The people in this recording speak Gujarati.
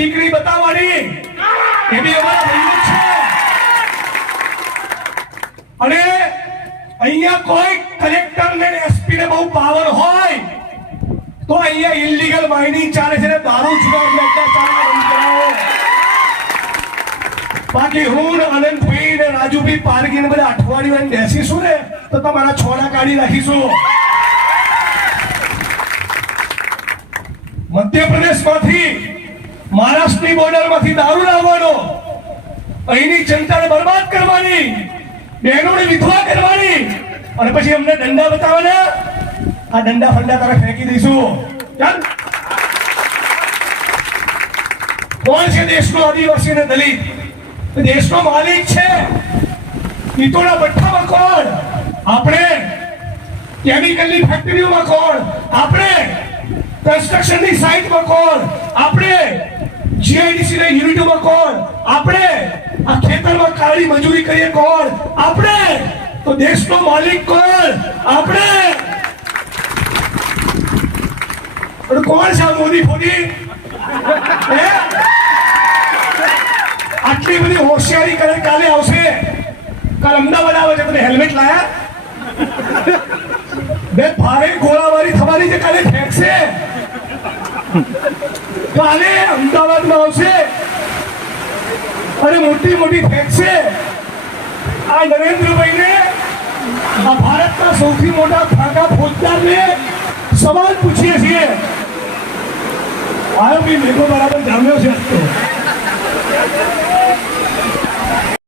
બીકરી બતાવવાની. એ અમારા ભાઈઓ છે. અને અહીંયા કોઈ કલેક્ટર ને એસપી ને બહુ પાવર હોય, તો અહીંયા ઇલીગલ માઇનિંગ ચાલે છે દારૂ જુગાર બાકી હું અનંતભાઈ ને રાજુભાઈ પારગી બધા અઠવાડિયું બેસીશું ને, તો તમારા છોડા કાઢી નાખીશું. મધ્યપ્રદેશમાંથી મહારાષ્ટ્રની બોર્ડરમાંથી દારૂ લાવવાનો. અહીંની જનતાને બરબાદ કરવાની. બહેનોને વિધવા કરવાની. અને પછી અમને દંડા બતાવવાના. આ દંડા ફંડા તારે ફેંકી દઈશું. ચાલ. કોણ છે દેશનો આદિવાસી અને દલિત? દેશનો માલિક છે ઈટોના ભઠ્ઠામાં કોણ? આપણે કેમિકલની ફેક્ટરીઓમાં કોણ? આપણે કન્સ્ટ્રક્શનની સાઇટમાં કોણ? આપણે જીઆઈડીસી ના યુનિટોમાં કોણ? આપણે આ ખેતરમાં કાળી મજૂરી કરીએ કોણ? આપણે! તો દેશનો માલિક કોણ? આપણે! પણ કોણ છે મોદી ફોદી આટલી બધી હોશિયારી કરે કાલે આવશે. કાલ અમદાવાદ આવે છે તમે હેલ્મેટ લાયા? બે ભારે ગોળાબારી થવાની કાલે અમદાવાદમાં આવશે. અને મોટી મોટી ફેંકશે. આ નરેન્દ્રભાઈને, આ ભારતના સૌથી મોટા ફાંકા ફોજદારને સવાલ પૂછીએ છીએ. આવ્યો બી મેઘો બરાબર જામ્યો છે.